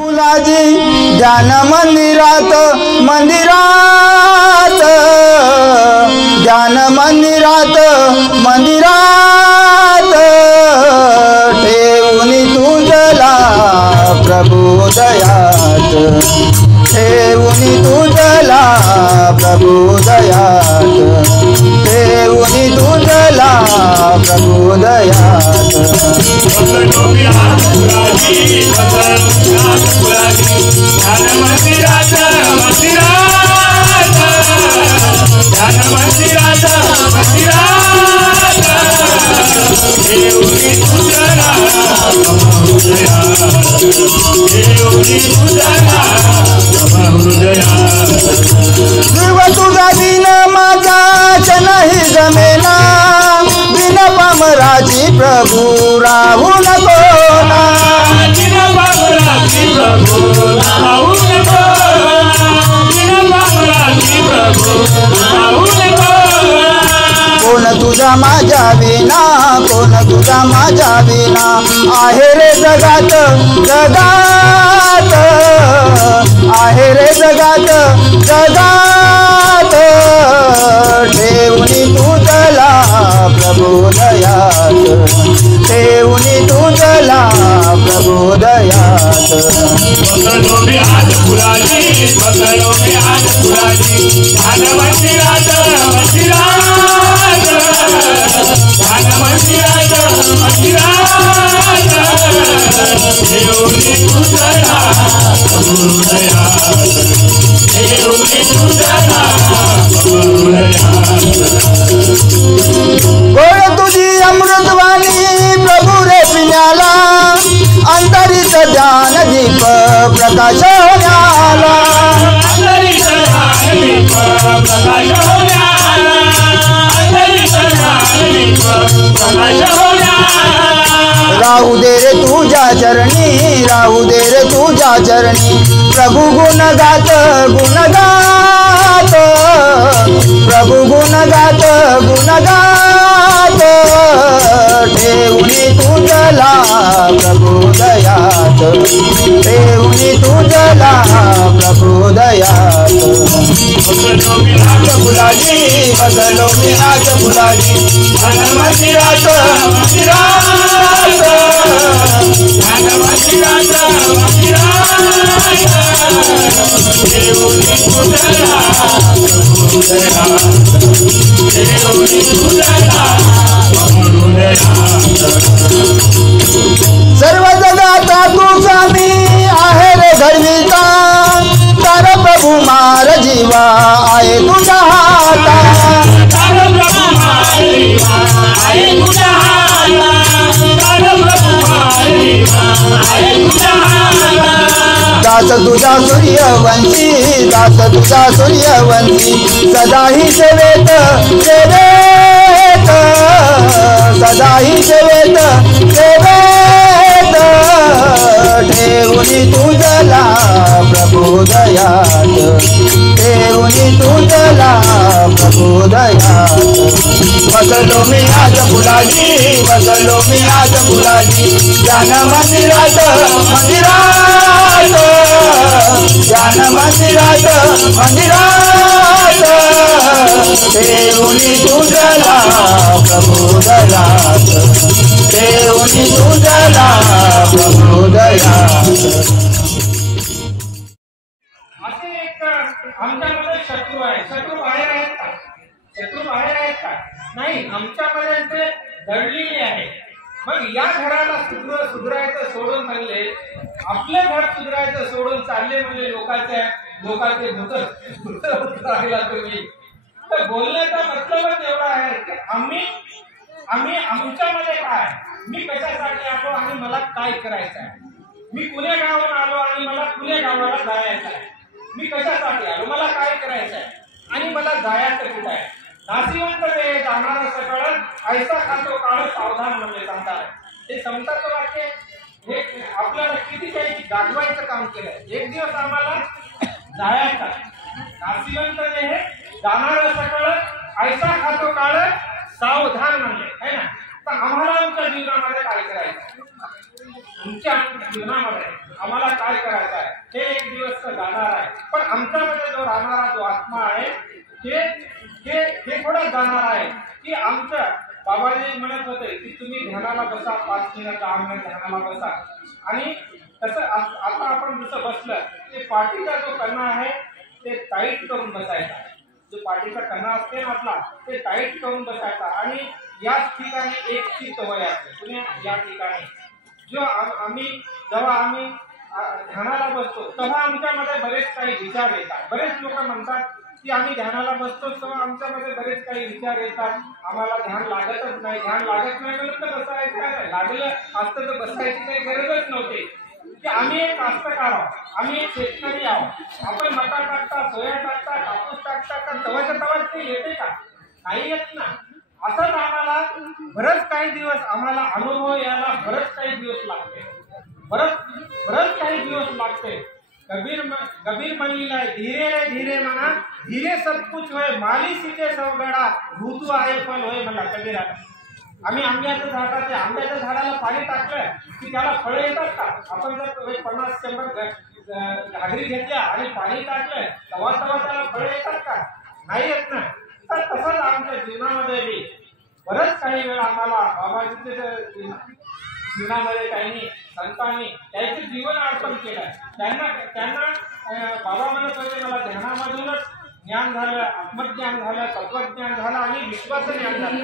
फुलाजी ध्यान मंदिरात मंदिरात ध्यान मंदिरात मंदिरात ठेवूनी तुझला प्रभुदयात ठेवूनी तुझला प्रभुदयात ठेवूनी तुझला प्रभुदयात जीव तुझा बिन माझा नाही जमेना बिन पामराची प्रभू राहू नको ना बिन पामराची प्रभू राहू नको बिन पामराची प्रभू राहू नको कोण तुझा माझ्या बिना कोण तुझा माझ्या बिना आहे रे जगात जगात आहे रे जगात जगात ठेवूनी तुझला प्रभुदयात ठेवूनी तुझला प्रभुदयात बसलो मी आज फुलाजी बसलो मी आज फुलाजी ध्यान मंदिरात मंदिरात ध्यान मंदिरात मंदिरात ठेवूनी तुझला प्रभुदयात ठेवूनी तुझला प्रभुदयात गोड तुझी अमृतवाणी प्रभु रे पिण्याला अंतरित ध्यान दीप प्रकाश होण्याला अंतरित ध्यान दीप प्रकाश होण्याला अंतरित ध्यान दीप प्रकाश होण्याला राहू दे रे तुझ्या चरणी राहू दे रे तुझ्या चरणी प्रभु गुण गात प्रभु गुण गात ठेवूनी तुझला प्रभुदयात ठेवूनी तुझला प्रभुदयात बसलो मी आज फुलाजी बसलो मी आज फुलाजी ध्यान मंदिरात मंदिरात ध्यान मंदिरात मंदिरात ठेवूनी तुझला प्रभुदयात ठेवूनी तुझला प्रभुदयात सर्व जगाचा तू स्वामी आहे रे घडविता तर प्रभु मार जीवा आहे तुझ्या हातात दास तुझा सूर्यवंशी दास तुझा सूर्यवंशी सदाही सेवेत सेवेत सदाही सेवेत सेवेत ठेवूनी तुझला प्रभुदयात ठेवूनी तुझला प्रभुदयात बसलो मी आज फुलाजी बसलो मी आज फुलाजी ध्यान मंदिरात मंदिरात ध्यान मंदिरात मंदिरात ठेवूनी तुझला प्रभुदयात ठेवूनी तुझला प्रभुदयात असे एक आमच्यामध्ये शत्रू आहे. शत्रू बाहेर आहेत का? शत्रू बाहेर आहेत का? नाही, आमच्यामध्ये ते दडलेले आहे. मग या घराला सुधारायचं सोडून चालले, आपले घर सुधारायचं सोडून चालले म्हणजे लोकांचे भूत राहिला तुम्ही. तर बोलण्याचा मतलबच एवढा आहे की आम्ही आमच्यामध्ये काय, मी कशासाठी आलो आणि मला काय करायचं आहे, मी पुणे गावाला आलो आणि मला पुणे गावाला जायचं आहे, मी कशासाठी आलो, मला काय करायचं आहे आणि मला जायचं कुठं आहे. नाशिवंत रे जाणारा सकाळ ऐसा खातो काळ सावधान म्हणजे सांगतात. हे समताचं वाक्य हे आपल्याला किती काही दाखवायचं काम केलंय. एक दिवस आम्हाला जायचं नाशिवंत रे हे जाणारा सकाळ ऐसा खातो काळ सावधान म्हणजे है ना. तर आम्हाला आमच्या जीवनामध्ये काय करायचं, तुमच्या जीवनामध्ये आम्हाला काय करायचं आहे, हे एक दिवस तर जाणार आहे. पण आमच्यामध्ये जो राहणारा जो आत्मा आहे हे थोडं जाणार आहे की आमचं बाबाजी म्हणत होते की तुम्ही ध्यानाला बसा, 5 मिनिट 10 मिनिट ध्यानाला बसा. आणि तसं आता आपण जसं बसलं ते पाठीचा जो कणा आहे ते टाईट करून बसायचा. जो पाठीचा कणा असते ना आपला, ते टाईट करून बसायचा. आणि याच ठिकाणी एक चित्त वय असते. पुणे या ठिकाणी जेव्हा आम्ही ध्यानाला बसतो तेव्हा आमच्यामध्ये बरेच काही विचार येतात. बरेच लोक म्हणतात की आम्ही ध्यानाला बसतो तेव्हा आमच्यामध्ये बरेच काही विचार येतात, आम्हाला ध्यान लागतच नाही. ध्यान लागत नाही म्हणून तर बसायचं काय, लागलं असतं तर बसायची काही गरजच नव्हती. की आम्ही एक कास्तकार आहोत, आम्ही एक शेतकरी आहोत. आपण मका टाकता, सोया टाकता, कापूस टाकता, का तवाच्या तवाच ते येते का? नाही येत ना. असंच आम्हाला बरंच काही दिवस आम्हाला अनुभव यायला बरंच काही दिवस लागते, बरंच काही दिवस लागते. कबीर म्हणलेला आहे, धीरे रे धीरे म्हणा, धीरे सब कुछ होय, माली सीते सवगडा, ऋतू आहे फल होय म्हणला कबीराला. आम्ही आंब्याच्या झाडाला पाणी टाकलं की त्याला फळं येतात का? आपण जर 50-100 घागरी घेतल्या आणि पाणी टाकलं तेव्हा त्याला फळं येतात का? नाही येत ना. तर तसंच आमच्या जीवनामध्ये बरंच काही वेळ आम्हाला बाबाजीच्या जीवनामध्ये काही संतांनी त्याचे जीवन अर्पण केलं. त्यांना बाबा म्हणत होते मला ध्यानामधूनच ज्ञान झालं, आत्मज्ञान झालं, तत्वज्ञान झालं आणि विश्वाचं ज्ञान झालं.